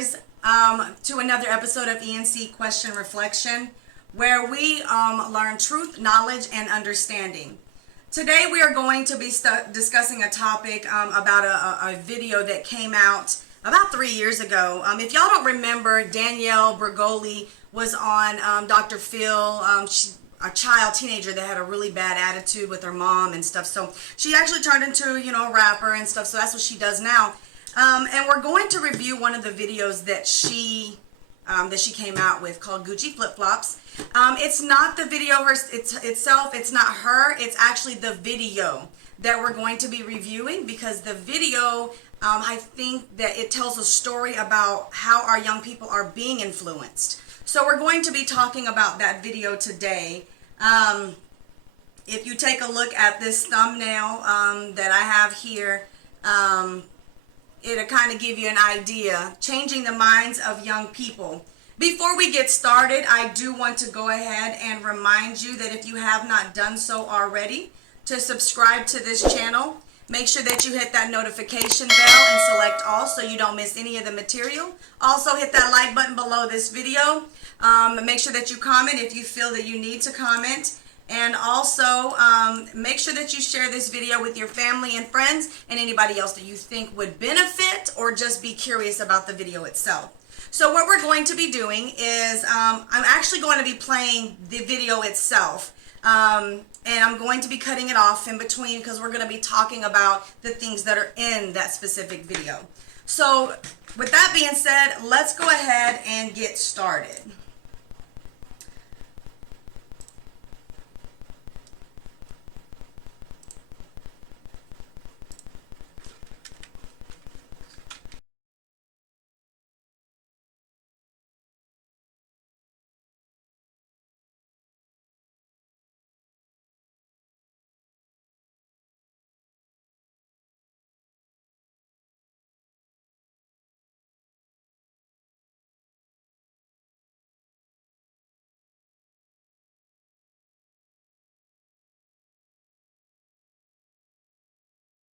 viewers, to another episode of E&C Question Reflection, where we learn truth, knowledge, and understanding. Today we are going to be discussing a topic about a video that came out about 3 years ago. If y'all don't remember, Danielle Bergoli was on Dr. Phil. A teenager that had a really bad attitude with her mom and stuff. So she actually turned into, a rapper and stuff. So that's what she does now. And we're going to review one of the videos that she came out with called Gucci Flip-Flops. It's not the video itself. It's not her. It's actually the video that we're going to be reviewing, because the video, I think that it tells a story about how our young people are being influenced. So we're going to be talking about that video today. If you take a look at this thumbnail that I have here, it'll kind of give you an idea. Changing the minds of young people. Before we get started, I do want to go ahead and remind you that if you have not done so already, to subscribe to this channel. Make sure that you hit that notification bell and select all so you don't miss any of the material. Also hit that like button below this video. Make sure that you comment if you feel that you need to comment. And also make sure that you share this video with your family and friends and anybody else that you think would benefit or just be curious about the video itself. So what we're going to be doing is I'm actually going to be playing the video itself. And I'm going to be cutting it off in between because we're going to be talking about the things that are in that specific video. So with that being said, let's go ahead and get started.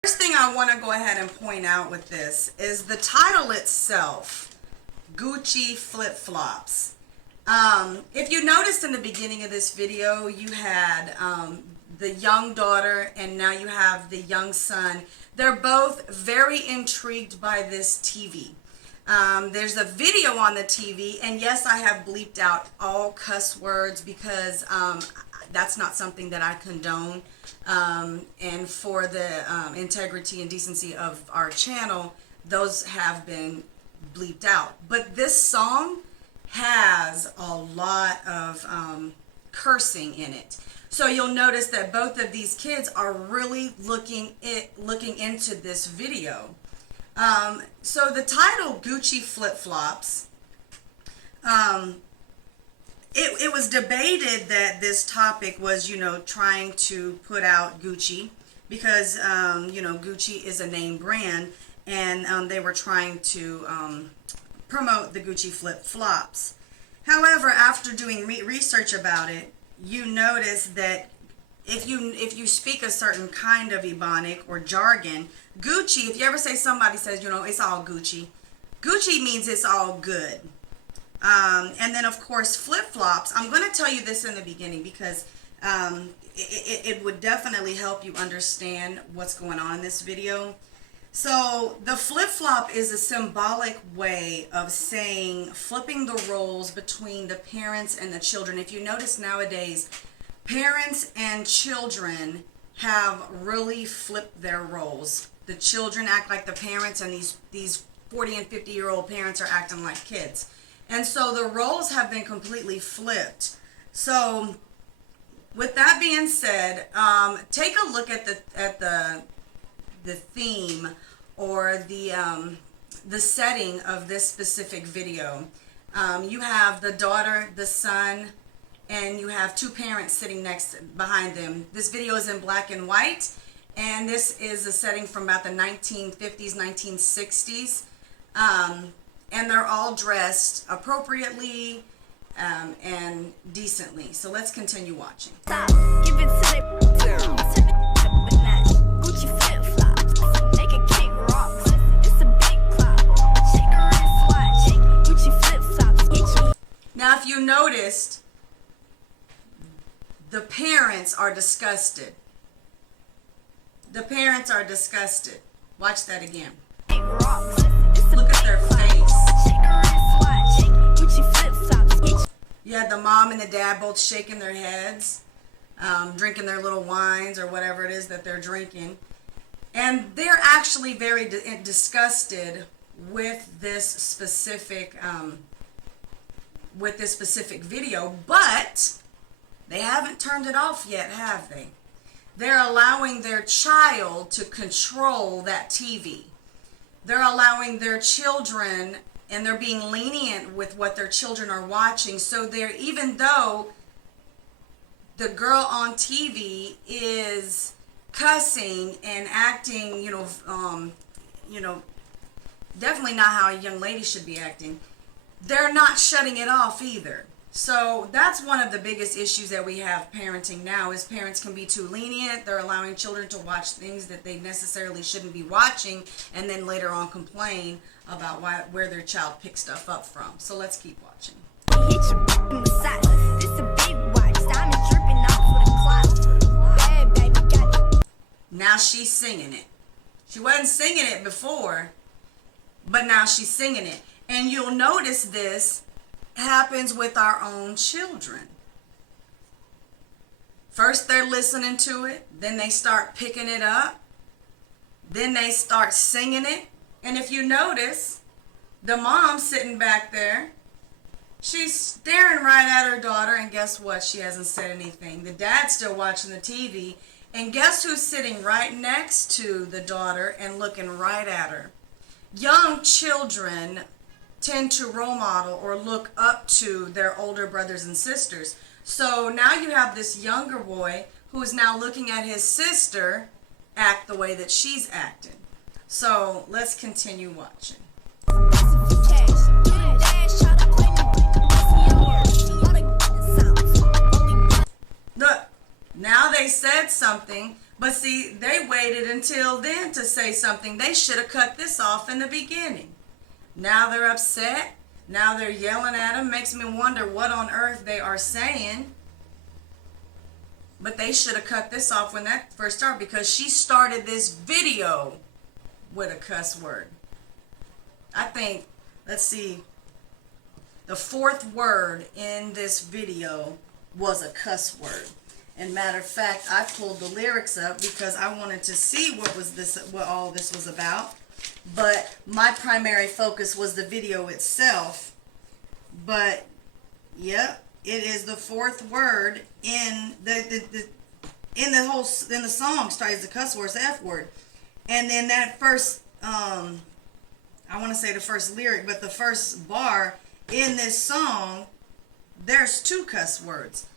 First thing I want to go ahead and point out with this is the title itself, Gucci Flip-Flops. If you noticed in the beginning of this video, you had the young daughter and now you have the young son. They're both very intrigued by this TV. There's a video on the TV, and yes, I have bleeped out all cuss words because that's not something that I condone. And for the integrity and decency of our channel, those have been bleeped out. But this song has a lot of cursing in it. So you'll notice that both of these kids are really looking into this video. So the title Gucci Flip-Flops, it was debated that this topic was, trying to put out Gucci because, Gucci is a name brand, and they were trying to promote the Gucci Flip-Flops. However, after doing research about it, you notice that if you speak a certain kind of Ebonic or jargon, Gucci, if you ever say somebody says, it's all Gucci, Gucci means it's all good. And then, of course, flip-flops. I'm going to tell you this in the beginning because it would definitely help you understand what's going on in this video. So the flip-flop is a symbolic way of saying flipping the roles between the parents and the children. If you notice nowadays, parents and children have really flipped their roles. The children act like the parents, and these 40 and 50-year-old parents are acting like kids. And so the roles have been completely flipped. So with that being said, take a look at the theme or the setting of this specific video. You have the daughter, the son, and you have two parents sitting behind them. This video is in black and white, and this is a setting from about the 1950s, 1960s. And they're all dressed appropriately and decently. So let's continue watching. Give it to Gucci flip-flops. Make a kick rocks. It's a big clock. Shake the wrist watch. Now, if you noticed, the parents are disgusted. The parents are disgusted. Watch that again. Look at their face. You had the mom and the dad both shaking their heads, drinking their little wines or whatever it is that they're drinking. And they're actually very disgusted with this specific video, but they haven't turned it off yet, have they? They're allowing their child to control that TV. They're allowing their children, and they're being lenient with what their children are watching. So they're, even though the girl on TV is cussing and acting, definitely not how a young lady should be acting, they're not shutting it off either. So that's one of the biggest issues that we have parenting now, is parents can be too lenient. They're allowing children to watch things that they necessarily shouldn't be watching, and then later on complain about where their child picks stuff up from. So let's keep watching. Now she's singing it. She wasn't singing it before, but now she's singing it. And you'll notice this happens with our own children. First they're listening to it, then they start picking it up, then they start singing it. And if you notice, the mom sitting back there, she's staring right at her daughter, and guess what? She hasn't said anything. The dad's still watching the TV, and guess who's sitting right next to the daughter and looking right at her? Young children tend to role model or look up to their older brothers and sisters. So now you have this younger boy who is now looking at his sister act the way that she's acting. So let's continue watching. Look, now they said something, but see, they waited until then to say something. They should have cut this off in the beginning. Now they're upset. Now they're yelling at him. Makes me wonder what on earth they are saying. But they should have cut this off when that first started, because she started this video with a cuss word. I think, let's see, the fourth word in this video was a cuss word. And matter of fact, I pulled the lyrics up because I wanted to see what all this was about. But my primary focus was the video itself. But yep, it is the fourth word in the song. Starts the cuss word, the F word, and then that first I want to say the first lyric, but the first bar in this song, there's two cuss words.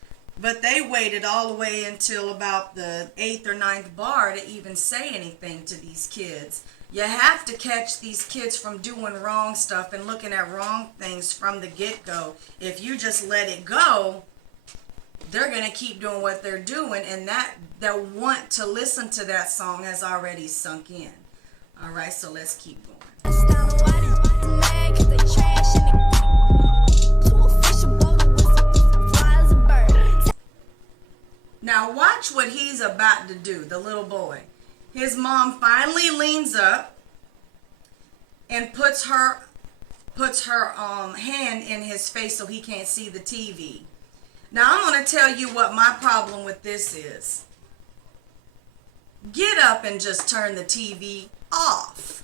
But they waited all the way until about the 8th or 9th bar to even say anything to these kids. You have to catch these kids from doing wrong stuff and looking at wrong things from the get-go. If you just let it go, they're going to keep doing what they're doing, and that the want to listen to that song has already sunk in. All right, so let's keep going. Now watch what he's about to do, the little boy. His mom finally leans up and puts her hand in his face so he can't see the TV. Now I'm going to tell you what my problem with this is. Get up and just turn the TV off.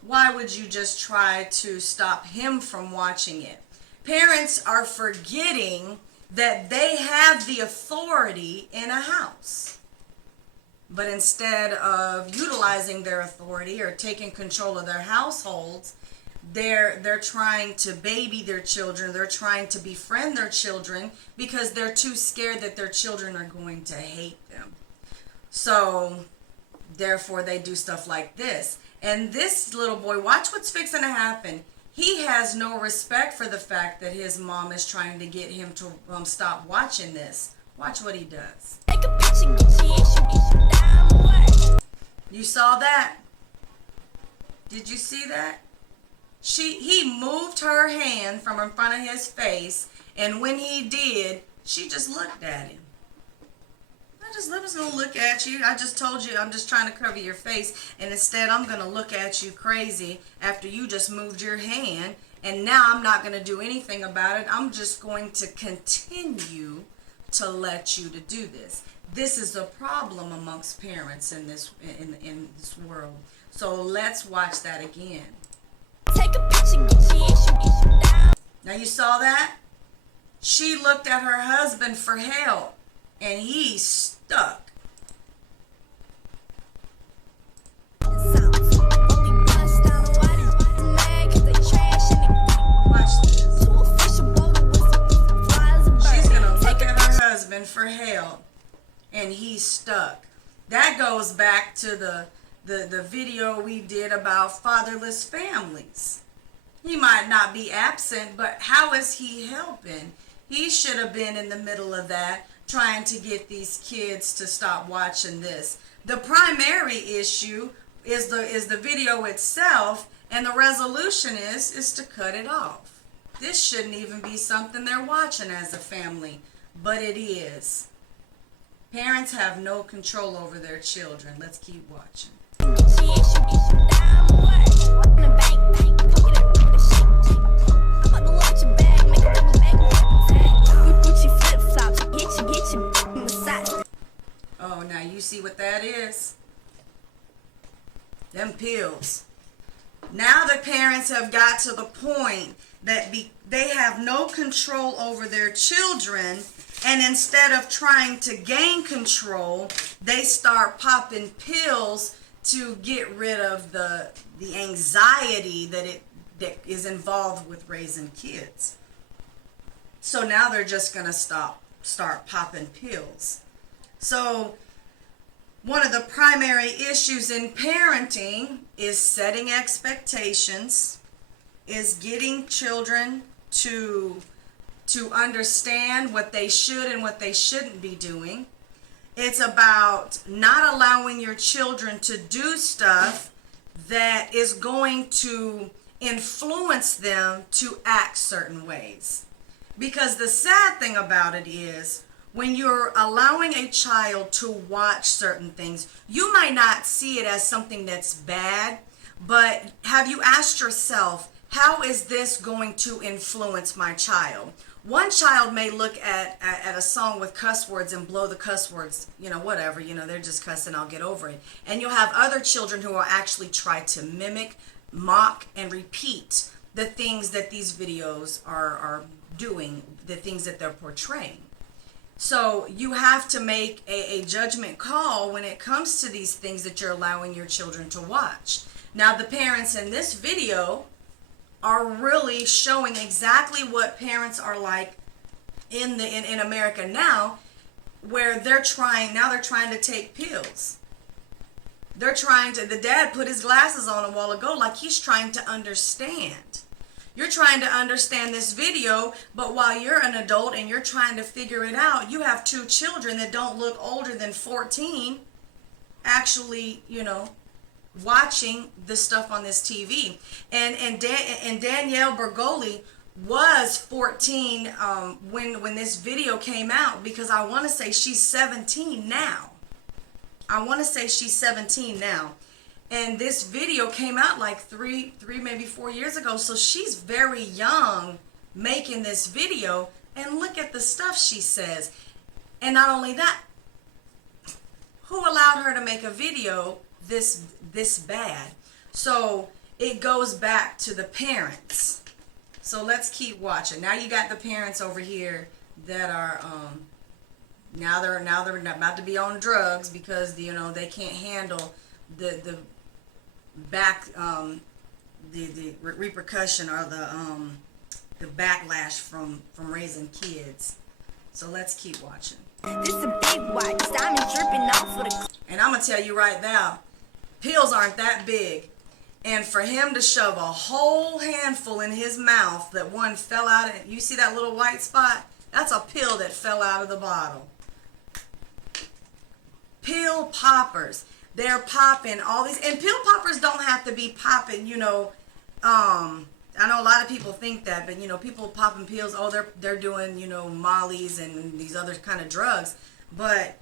Why would you just try to stop him from watching it? Parents are forgetting that they have the authority in a house. But instead of utilizing their authority or taking control of their households, they're trying to baby their children. They're trying to befriend their children because they're too scared that their children are going to hate them. So therefore they do stuff like this. And this little boy, watch what's fixing to happen. He has no respect for the fact that his mom is trying to get him to stop watching this. Watch what he does. You saw that? Did you see that? He moved her hand from in front of his face, and when he did, she just looked at him. I was gonna look at you. I just told you I'm just trying to cover your face, and instead I'm gonna look at you crazy after you just moved your hand, and now I'm not gonna do anything about it. I'm just going to continue to let you to do this. This is a problem amongst parents in this world. So let's watch that again. Take a picture, get your issue down. Now you saw that? She looked at her husband for help, and he's stuck. Watch this. She's gonna look at her husband for help, and he's stuck. That goes back to the video we did about fatherless families. He might not be absent, but how is he helping? He should have been in the middle of that, trying to get these kids to stop watching this. The primary issue is the video itself, and the resolution is to cut it off. This shouldn't even be something they're watching as a family, but it is. Parents have no control over their children. Let's keep watching. Oh, now you see what that is? Them pills. Now the parents have got to the point that they have no control over their children, and instead of trying to gain control, they start popping pills to get rid of the anxiety that is involved with raising kids. So now they're just going to start popping pills. So one of the primary issues in parenting is setting expectations, is getting children to understand what they should and what they shouldn't be doing. It's about not allowing your children to do stuff that is going to influence them to act certain ways. Because the sad thing about it is, when you're allowing a child to watch certain things, you might not see it as something that's bad, but have you asked yourself, how is this going to influence my child? One child may look at a song with cuss words and blow the cuss words, whatever, they're just cussing, I'll get over it. And you'll have other children who will actually try to mimic, mock, and repeat the things that these videos are doing, the things that they're portraying. So you have to make a judgment call when it comes to these things that you're allowing your children to watch. Now, the parents in this video are really showing exactly what parents are like in America now, where they're trying to take pills. The dad put his glasses on a while ago, like he's trying to understand. You're trying to understand this video, but while you're an adult and you're trying to figure it out, you have two children that don't look older than 14 actually, watching this stuff on this TV. And Danielle Bergoli was 14 when this video came out, because I want to say she's 17 now. And this video came out like three, maybe 4 years ago. So she's very young making this video, and look at the stuff she says. And not only that, who allowed her to make a video this bad? So it goes back to the parents. So let's keep watching. Now you got the parents over here that are now they're about to be on drugs because they can't handle the repercussion or the backlash from raising kids. So let's keep watching. This is a big watch. Diamonds dripping off of the. And I'm gonna tell you right now, pills aren't that big. And for him to shove a whole handful in his mouth, that one fell out. You see that little white spot? That's a pill that fell out of the bottle. Pill poppers. They're popping all these, and pill poppers don't have to be popping, I know a lot of people think that, but people popping pills, oh, they're doing, mollies and these other kind of drugs. But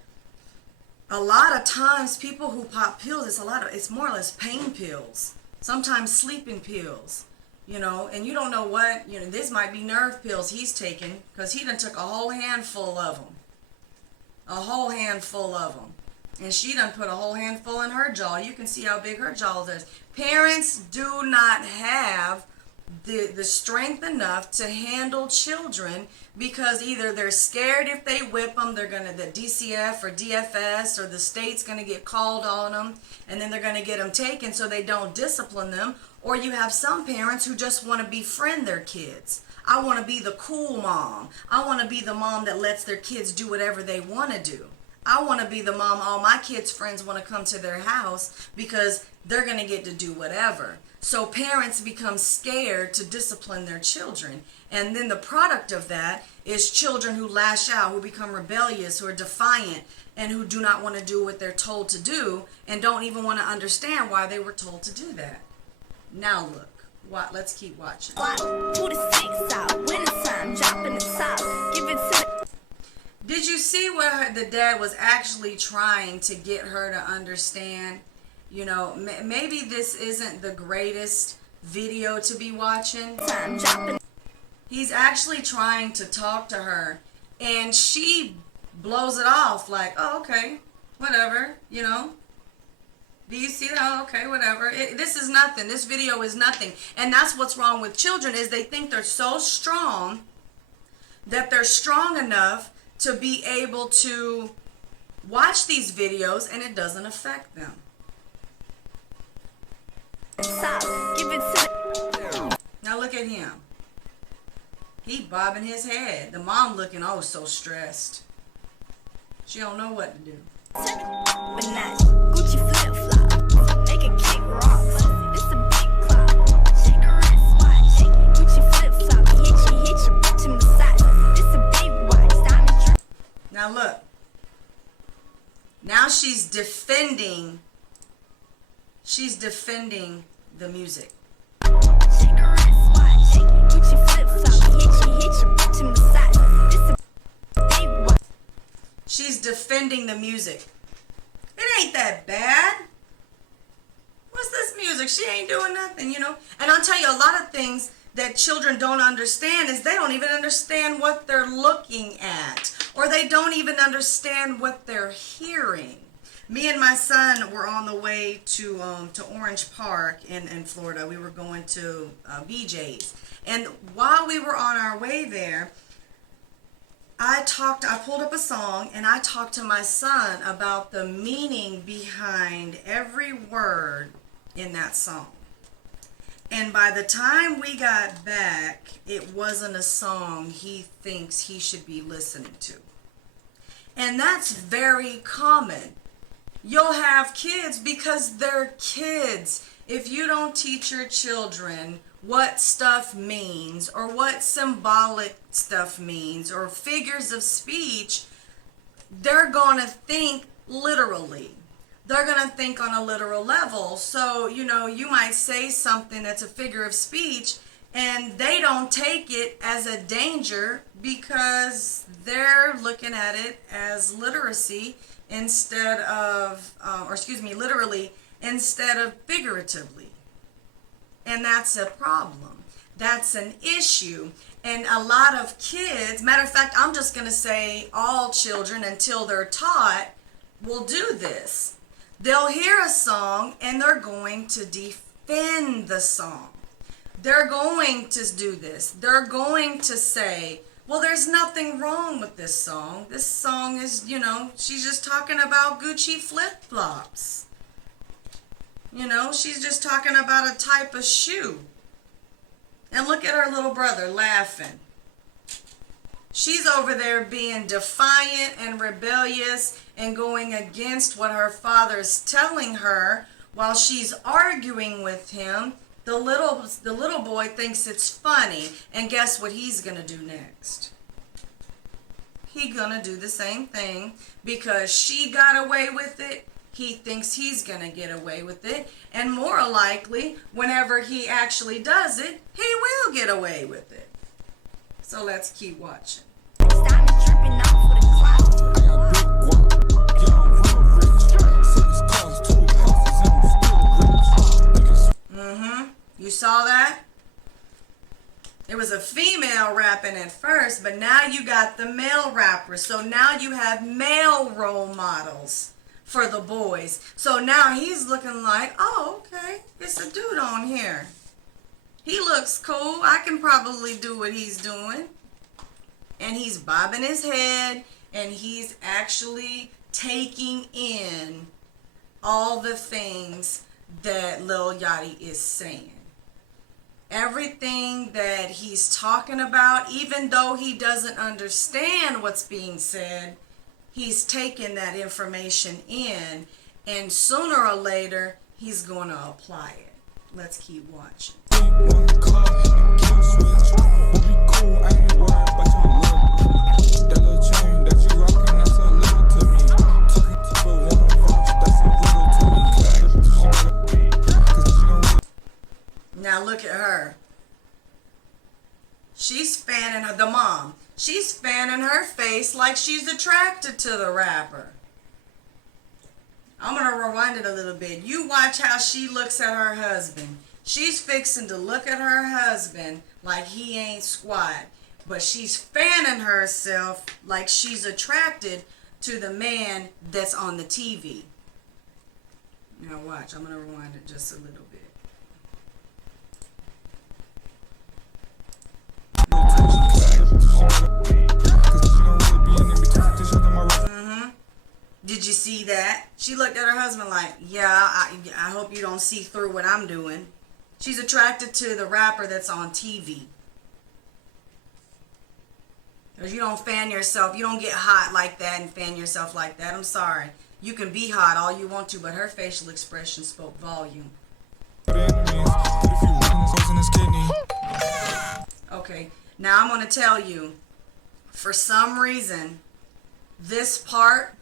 a lot of times people who pop pills, it's more or less pain pills, sometimes sleeping pills, and you don't know what, this might be nerve pills he's taking, because he done took a whole handful of them. And she done put a whole handful in her jaw. You can see how big her jaw is. Parents do not have the strength enough to handle children, because either they're scared if they whip them, the DCF or DFS or the state's going to get called on them, and then they're going to get them taken so they don't discipline them. Or you have some parents who just want to befriend their kids. I want to be the cool mom. I want to be the mom that lets their kids do whatever they want to do. I want to be the mom all my kids' friends want to come to their house because they're going to get to do whatever. So parents become scared to discipline their children. And then the product of that is children who lash out, who become rebellious, who are defiant, and who do not want to do what they're told to do and don't even want to understand why they were told to do that. Now look. Let's keep watching. Did you see what the dad was actually trying to get her to understand? Maybe this isn't the greatest video to be watching. He's actually trying to talk to her, and she blows it off like, oh, okay, whatever, Do you see that? Oh, okay, whatever. This is nothing. This video is nothing. And that's what's wrong with children, is they think they're so strong that they're strong enough to be able to watch these videos and it doesn't affect them. Now look at him. He bobbing his head. The mom looking oh so stressed. She don't know what to do. Gucci flip-flops, make a kick rocks. This a big clock. Shake the wrist watch. Gucci flip-flop, hit you to massage. This a big watch. Diamond drip. Now look. Now she's defending the music. Shake the wrist watch. Gucci flip-flop, hit you to massage. This a big watch. She's defending the music. It ain't that bad. What's this music? She ain't doing nothing, And I'll tell you, a lot of things that children don't understand is they don't even understand what they're looking at, or they don't even understand what they're hearing. Me and my son were on the way to Orange Park in Florida. We were going to BJ's. And while we were on our way there, I pulled up a song and I talked to my son about the meaning behind every word in that song. And by the time we got back, it wasn't a song he thinks he should be listening to. And that's very common. You'll have kids because they're kids. If you don't teach your children what stuff means, or what symbolic stuff means, or figures of speech, they're going to think literally. They're going to think on a literal level. So, you might say something that's a figure of speech, and they don't take it as a danger because they're looking at it as literacy instead of, literally instead of figuratively. And that's a problem. That's an issue. And a lot of kids, matter of fact, I'm just going to say all children until they're taught will do this. They'll hear a song and they're going to defend the song. They're going to do this. They're going to say, well, there's nothing wrong with this song. This song is, she's just talking about Gucci flip-flops. She's just talking about a type of shoe. And look at her little brother laughing. She's over there being defiant and rebellious and going against what her father's telling her while she's arguing with him. The little boy thinks it's funny. And guess what he's going to do next? He's going to do the same thing because she got away with it. he thinks he's gonna get away with it, and more likely, whenever he actually does it, he will get away with it. So let's keep watching. You saw that? It was a female rapping at first, but now you got the male rappers. So now you have male role models for the boys. So now he's looking like, oh, okay, it's a dude on here. He looks cool. I can probably do what he's doing. And he's bobbing his head, and he's actually taking in all the things that Lil Yachty is saying. Everything that he's talking about, even though he doesn't understand what's being said, he's taking that information in, and sooner or later, he's going to apply it. Let's keep watching. Now look at her. She's fanning her, the mom. She's fanning her face like she's attracted to the rapper. I'm going to rewind it a little bit. You watch how she looks at her husband. She's fixing to look at her husband like he ain't squat. But she's fanning herself like she's attracted to the man that's on the TV. Now watch. I'm going to rewind it just a little bit. Did you see that? She looked at her husband like, yeah, I hope you don't see through what I'm doing. She's attracted to the rapper that's on TV. Because you don't fan yourself. You don't get hot like that and fan yourself like that. I'm sorry. You can be hot all you want to, but her facial expression spoke volume. Okay, now I'm going to tell you, for some reason, this part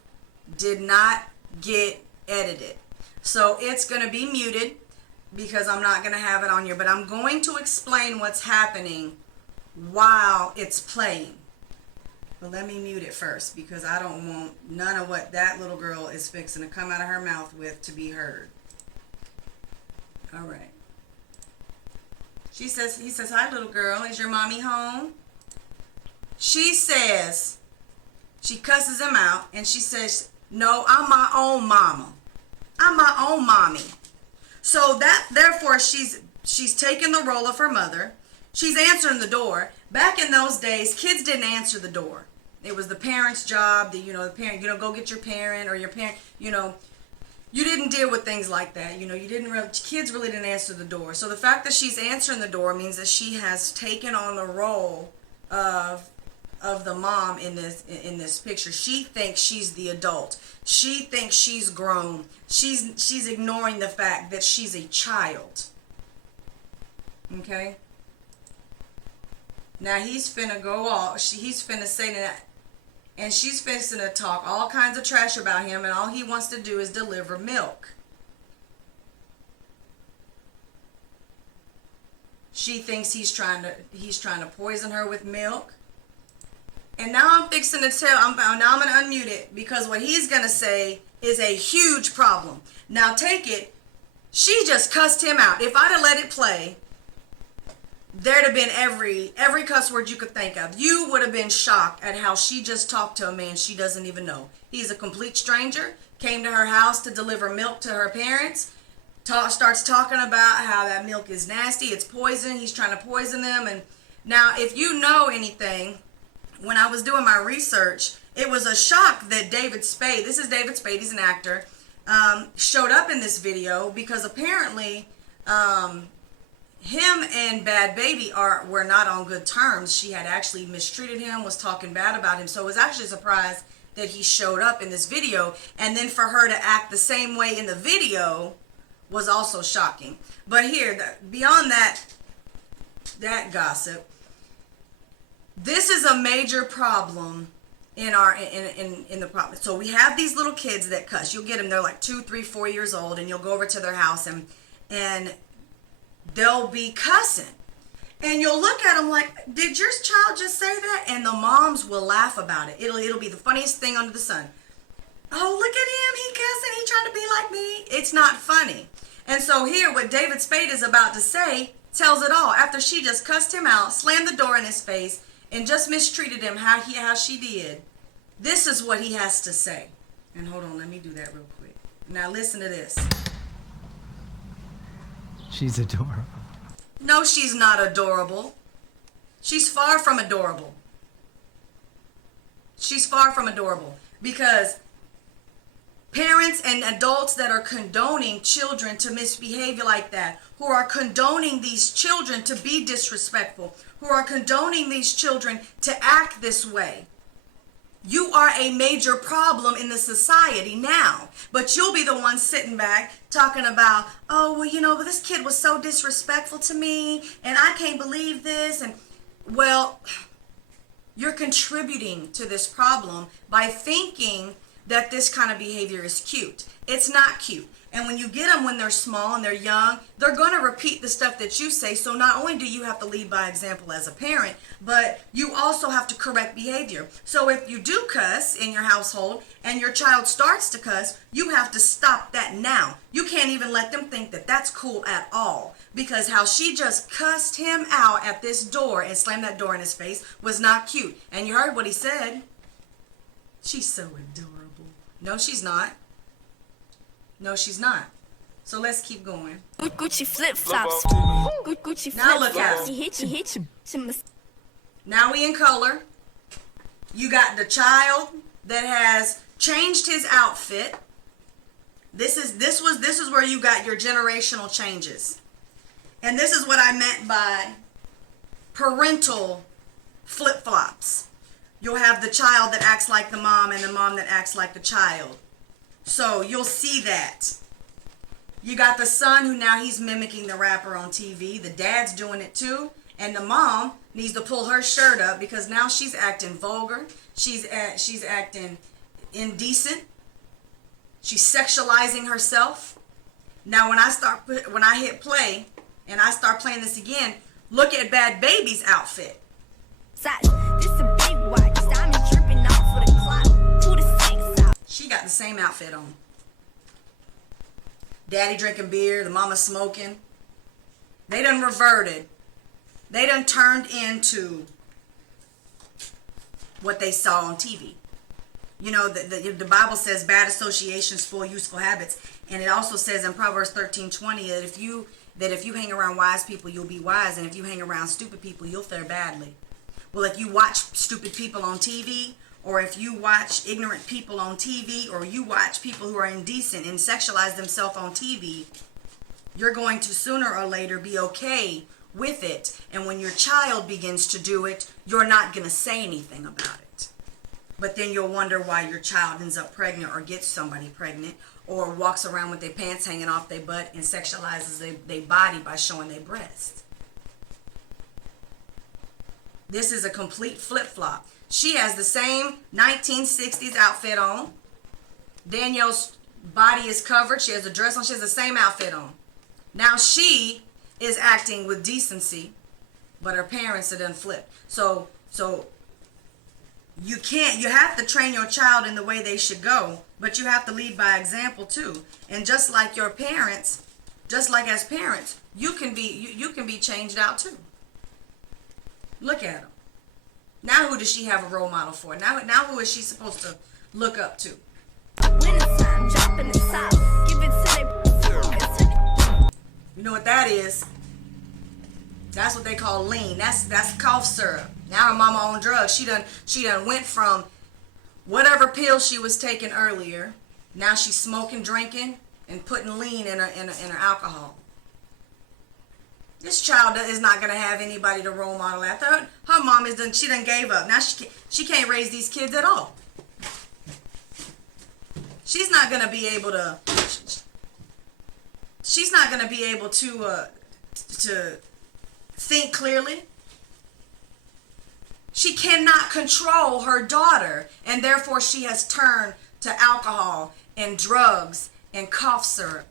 did not get edited. So it's going to be muted because I'm not going to have it on here. But I'm going to explain what's happening while it's playing. But let me mute it first because I don't want none of what that little girl is fixing to come out of her mouth with to be heard. All right. He says, hi, little girl. Is your mommy home? She says, she cusses him out, and she says, no, I'm my own mama. I'm my own mommy. So therefore, she's taking the role of her mother. She's answering the door. Back in those days, kids didn't answer the door. It was the parent's job. The parent, go get your parent or your parent, You didn't deal with things like that. Kids really didn't answer the door. So the fact that she's answering the door means that she has taken on the role of the mom in this picture. She thinks she's the adult. She thinks she's grown. She's ignoring the fact that she's a child. Okay? Now he's finna go off. He's finna say that. And she's fixing to talk all kinds of trash about him, and all he wants to do is deliver milk. She thinks he's trying to poison her with milk. And now I'm fixing to tell. Now I'm going to unmute it because what he's going to say is a huge problem. Now take it. She just cussed him out. If I'd have let it play, there'd have been every cuss word you could think of. You would have been shocked at how she just talked to a man she doesn't even know. He's a complete stranger, came to her house to deliver milk to her parents, starts talking about how that milk is nasty, it's poison, he's trying to poison them. And now, if you know anything, when I was doing my research, it was a shock that David Spade, this is David Spade, he's an actor, showed up in this video because apparently him and Bhad Bhabie were not on good terms. She had actually mistreated him, was talking bad about him. So it was actually a surprise that he showed up in this video. And then for her to act the same way in the video was also shocking. But here, beyond that gossip, this is a major problem in the problem. So we have these little kids that cuss. You'll get them, they're like 2, 3, 4 years old, and you'll go over to their house and they'll be cussing. And you'll look at them like, did your child just say that? And the moms will laugh about it. It'll be the funniest thing under the sun. Oh, look at him, he cussing, he trying to be like me. It's not funny. And so here, what David Spade is about to say tells it all. After she just cussed him out, slammed the door in his face, and just mistreated him how she did, this is what he has to say. And hold on, let me do that real quick. Now listen to this. She's adorable. No, she's not adorable. She's far from adorable. She's far from adorable. Because parents and adults that are condoning children to misbehave like that, who are condoning these children to be disrespectful, who are condoning these children to act this way, you are a major problem in the society now. But you'll be the one sitting back talking about, oh, well, you know, this kid was so disrespectful to me, and I can't believe this. And, well, you're contributing to this problem by thinking that this kind of behavior is cute. It's not cute. And when you get them when they're small and they're young, they're going to repeat the stuff that you say. So not only do you have to lead by example as a parent, but you also have to correct behavior. So if you do cuss in your household and your child starts to cuss, you have to stop that now. You can't even let them think that that's cool at all. Because how she just cussed him out at this door and slammed that door in his face was not cute. And you heard what he said. She's so adorable. No, she's not. No, she's not. So let's keep going. Gucci flipflops. Gucci Now look at flipflops. He hit you. Now we in color. You got the child that has changed his outfit. This is where you got your generational changes. And this is what I meant by parental flip-flops. You'll have the child that acts like the mom and the mom that acts like the child. So you'll see that. You got the son who now he's mimicking the rapper on TV. The dad's doing it too. And the mom needs to pull her shirt up because now she's acting vulgar. She's acting indecent. She's sexualizing herself. Now when I hit play and I start playing this again, look at Bhad Bhabie's outfit. This a big watch. Diamond dripping off for the clock. Pull the snakes out. She got the same outfit on. Daddy drinking beer, the mama smoking. They done reverted. They done turned into what they saw on TV. You know, the Bible says bad associations spoil useful habits. And it also says in Proverbs 13:20 that if you hang around wise people, you'll be wise. And if you hang around stupid people, you'll fare badly. Well, if you watch stupid people on TV, or if you watch ignorant people on TV, or you watch people who are indecent and sexualize themselves on TV, you're going to sooner or later be okay with it. And when your child begins to do it, you're not going to say anything about it. But then you'll wonder why your child ends up pregnant or gets somebody pregnant or walks around with their pants hanging off their butt and sexualizes their body by showing their breasts. This is a complete flip-flop. She has the same 1960s outfit on. Danielle's body is covered. She has a dress on. She has the same outfit on. Now she is acting with decency, but her parents are done flipped. So you have to train your child in the way they should go, but you have to lead by example too. And just like your parents, just like as parents, you can be changed out too. Look at them. Now who does she have a role model for? Now who is she supposed to look up to? Wintertime, dropping the top. Give it to them. You know what that is? That's what they call lean. That's cough syrup. Now her mama on drugs. She done went from whatever pill she was taking earlier. Now she's smoking, drinking, and putting lean in her alcohol. This child is not going to have anybody to role model after her. Her mom she done gave up. Now she can't raise these kids at all. She's not going to be able to. She's not going to be able to think clearly. She cannot control her daughter, and therefore she has turned to alcohol and drugs and cough syrup.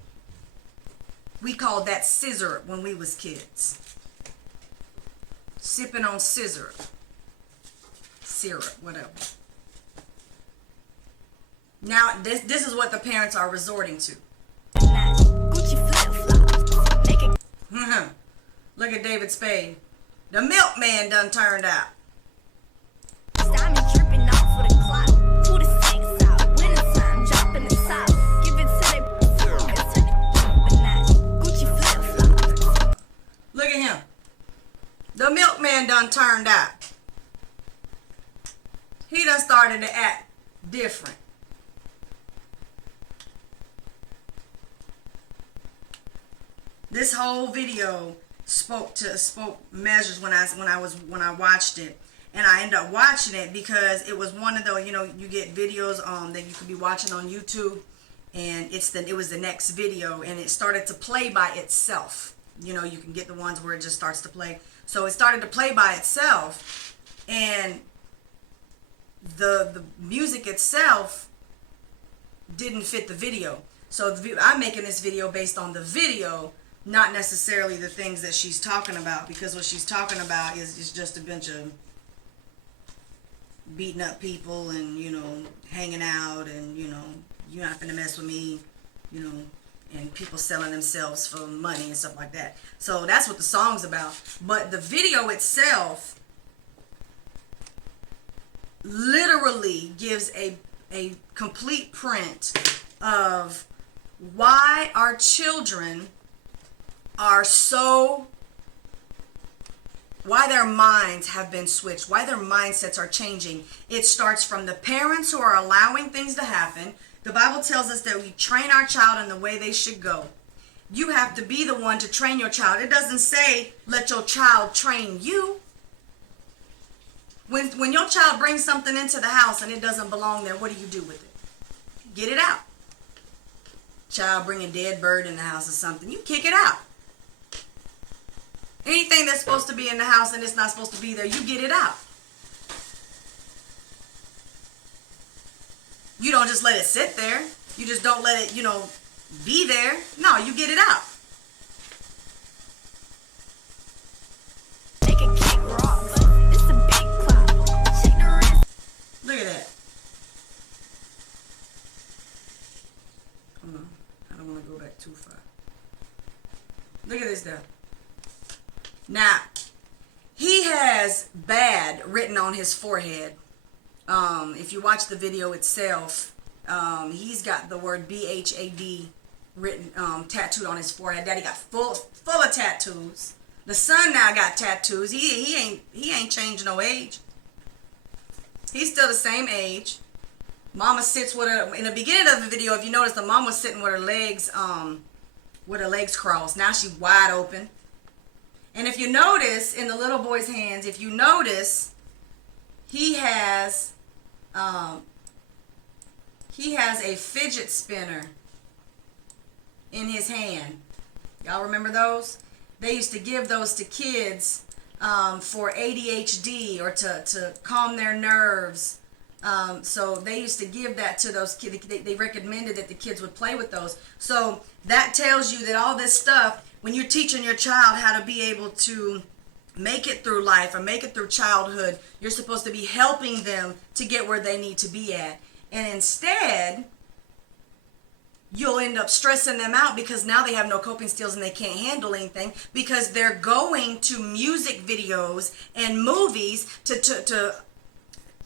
We called that scissor when we was kids. Sipping on scissor. Syrup, whatever. Now, this is what the parents are resorting to. Gucci flip-flops. Make it Look at David Spade. The milkman done turned out. diamond dripping off with a clout. Who the six out? Winter time, dropping the top. Give it to they Gucci flip-flops. Look at him. The milkman done turned out. He done started to act different. This whole video spoke measures when I watched it, and I ended up watching it because it was one of those, you get videos that you could be watching on YouTube, and it was the next video, and it started to play by itself. You can get the ones where it just starts to play. So it started to play by itself, and the music itself didn't fit the video. So I'm making this video based on the video, not necessarily the things that she's talking about, because what she's talking about is just a bunch of beating up people and, hanging out and, you're not gonna mess with me, and people selling themselves for money and stuff like that. So that's what the song's about. But the video itself literally gives a complete print of why our children are why their minds have been switched, why their mindsets are changing. It starts from the parents who are allowing things to happen. The Bible tells us that we train our child in the way they should go. You have to be the one to train your child. It doesn't say let your child train you. When your child brings something into the house and it doesn't belong there, what do you do with it? Get it out. Child bring a dead bird in the house or something, you kick it out. Anything that's supposed to be in the house and it's not supposed to be there, you get it out. You don't just let it sit there. You just don't let it, be there. No, you get it out. Make it kick rocks. It's a big cloud. Check the wrist. Look at that. Hold on. I don't want to go back too far. Look at this though. Now, he has bad written on his forehead. If you watch the video itself, he's got the word BHAD written, tattooed on his forehead. Daddy got full of tattoos. The son now got tattoos. He ain't changed no age. He's still the same age. Mama sits with her in the beginning of the video. If you notice, the mom was sitting with her legs crossed. Now she's wide open. And if you notice in the little boy's hands, he has a fidget spinner in his hand. Y'all remember those? They used to give those to kids for ADHD or to calm their nerves. So they used to give that to those kids. They recommended that the kids would play with those. So that tells you that all this stuff, when you're teaching your child how to be able to make it through life or make it through childhood, you're supposed to be helping them to get where they need to be at. And instead, you'll end up stressing them out because now they have no coping skills and they can't handle anything because they're going to music videos and movies to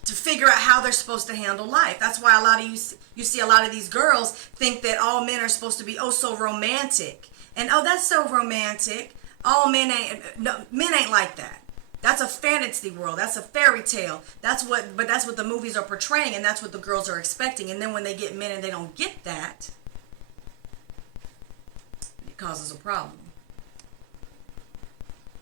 figure out how they're supposed to handle life. That's why a lot of you see a lot of these girls think that all men are supposed to be so romantic. And that's so romantic. All men ain't like that. That's a fantasy world. That's a fairy tale. That's what the movies are portraying, and that's what the girls are expecting. And then when they get men and they don't get that, it causes a problem.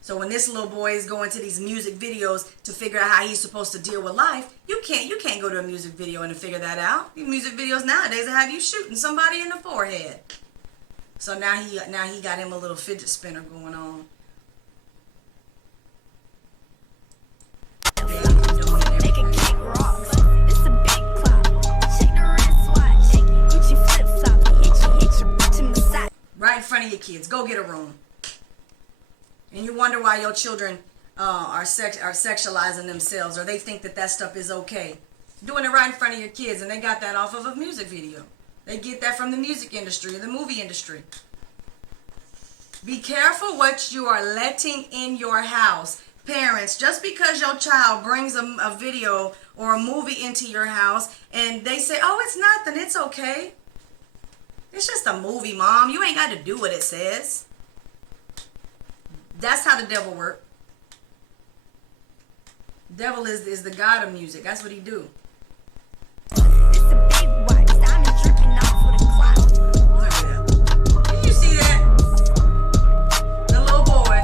So when this little boy is going to these music videos to figure out how he's supposed to deal with life, you can't go to a music video and figure that out. Music videos nowadays have you shooting somebody in the forehead. So now he got him a little fidget spinner going on. go get a room. And you wonder why your children are sexualizing themselves, or they think that stuff is okay. Doing it right in front of your kids, and they got that off of a music video. They get that from the music industry or the movie industry. Be careful what you are letting in your house. Parents, just because your child brings a video or a movie into your house and they say, oh, it's nothing, it's okay. It's just a movie, Mom. You ain't got to do what it says. That's how the devil works. Devil is the god of music. That's what he do. It's a big watch, diamond dripping off for the clout. Look at that. Can you see that? The little boy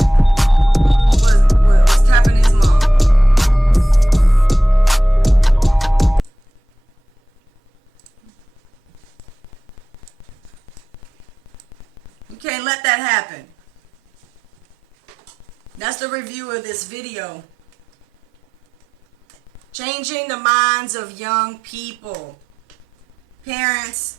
was tapping his mom. You can't let that happen. That's the review of this video. Changing the minds of young people. Parents,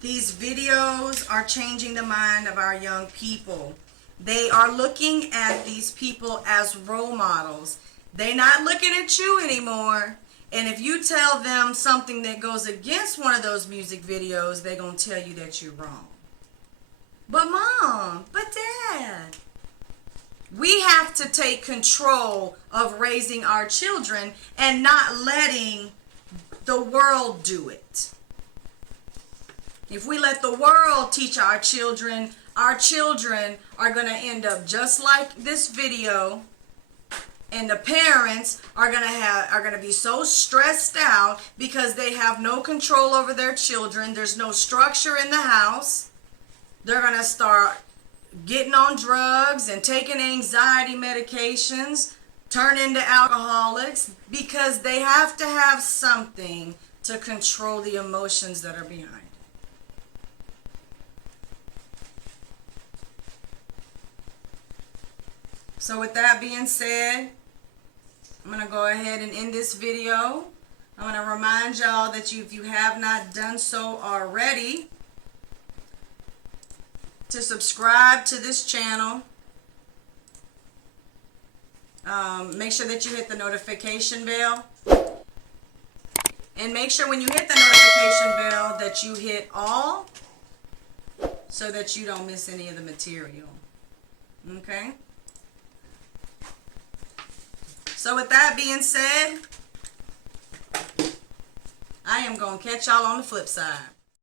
these videos are changing the mind of our young people. They are looking at these people as role models. They're not looking at you anymore. And if you tell them something that goes against one of those music videos, they're going to tell you that you're wrong. But Mom, but Dad. We have to take control of raising our children and not letting the world do it. If we let the world teach our children are going to end up just like this video, and the parents are going to be so stressed out because they have no control over their children. There's no structure in the house. They're going to start getting on drugs and taking anxiety medications, turn into alcoholics, because they have to have something to control the emotions that are behind it. So with that being said, I'm going to go ahead and end this video. I'm going to remind y'all that if you have not done so already, to subscribe to this channel. Make sure that you hit the notification bell. And make sure when you hit the notification bell that you hit all, so that you don't miss any of the material. Okay? So with that being said, I am going to catch y'all on the flip side.